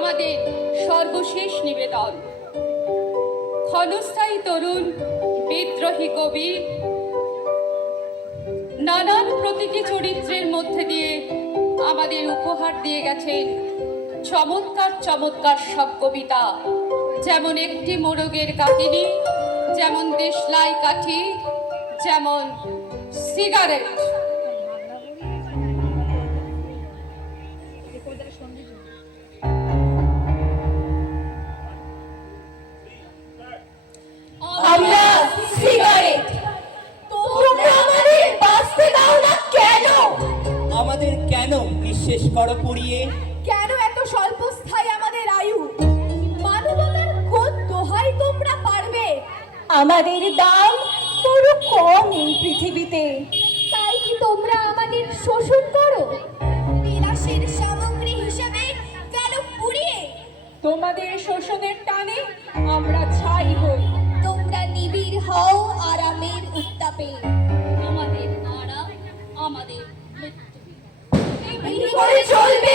আমাদের সর্বশেষ নিবেদন। ক্ষণস্থায়ী তরুণ বিদ্রোহী কবি নানান প্রতীকী চরিত্রের মধ্যে দিয়ে আমাদের উপহার দিয়ে গেছেন চমৎকার চমৎকার সব কবিতা, যেমন একটি মোরগের কাহিনী, যেমন দেশলাই কাঠি, যেমন সিগারেট। আমরা সিগারেট, তোমরা আমাদের বাঁচতে দাও না কেন? আমাদের কেন নিঃশেষ করো পুড়িয়ে? কেন এত স্বল্পস্থায়ী আমাদের আয়ু? মানবতার কোন দোহাই তোমরা পারবে? আমাদের দাম বড় কম এই পৃথিবীতে, তাই কি তোমরা আমাদের শোষণ করো? বিলাসের সামগ্রী হিসেবে কেন পুড়িয়ে? তোমাদের শোষণের টানে আমরা ছাই হই। তোমরা নিবিড় হও আরামের উত্তাপে, আমাদের আরাম, আমাদের মৃত্যু। এমনি করে চলবে